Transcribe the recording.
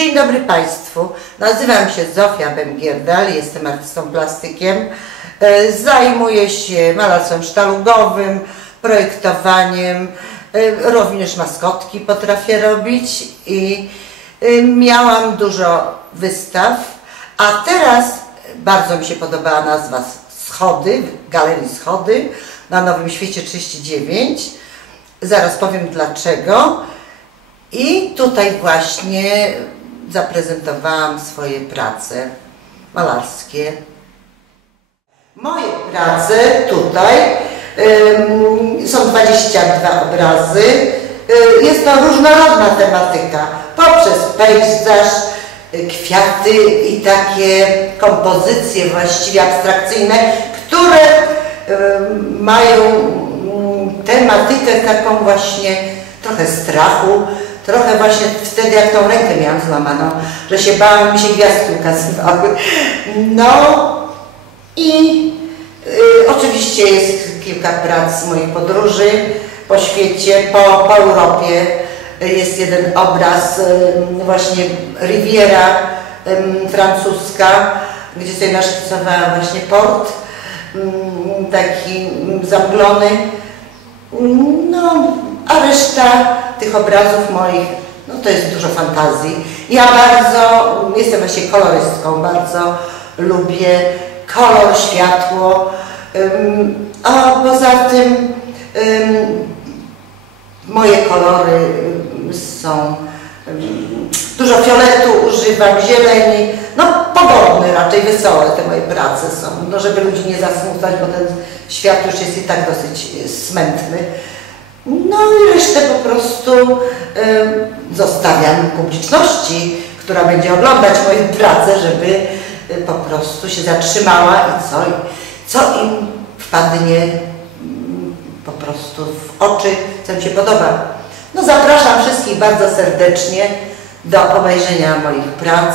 Dzień dobry Państwu. Nazywam się Zofia Bęgierdal, jestem artystą plastykiem. E, Zajmuję się malarstwem sztalugowym, projektowaniem, e, również maskotki potrafię robić i e, miałam dużo wystaw, a teraz bardzo mi się podobała nazwa Schody, Galerii Schody na Nowym Świecie 39. Zaraz powiem dlaczego. I tutaj właśnie zaprezentowałam swoje prace malarskie. Moje prace tutaj ym, są 22 obrazy. Y, Jest to różnorodna tematyka poprzez pejzaż, y, kwiaty i takie kompozycje właściwie abstrakcyjne, które mają mm, tematykę taką właśnie trochę strachu, trochę właśnie wtedy jak tą rękę miałam złamaną, że się bałam, mi się gwiazdki ukazywały. No i y, oczywiście jest kilka prac moich podróży po świecie, po, po Europie. Jest jeden obraz y, właśnie Riviera y, francuska, gdzie sobie naszkicowałam właśnie port taki zamglony. No, a reszta tych obrazów moich, no to jest dużo fantazji. Ja bardzo, jestem właśnie kolorystką, bardzo lubię kolor, światło, a poza tym ym, moje kolory są, dużo fioletu używam, zieleni, no pogodne raczej, wesołe te moje prace są, no żeby ludzi nie zasmucać, bo ten świat już jest i tak dosyć y, smętny. No i resztę po prostu y, zostawiam publiczności, która będzie oglądać moje prace, żeby y, po prostu się zatrzymała i co, co im wpadnie y, po prostu w oczy, co im się podoba. No zapraszam wszystkich bardzo serdecznie do obejrzenia moich prac.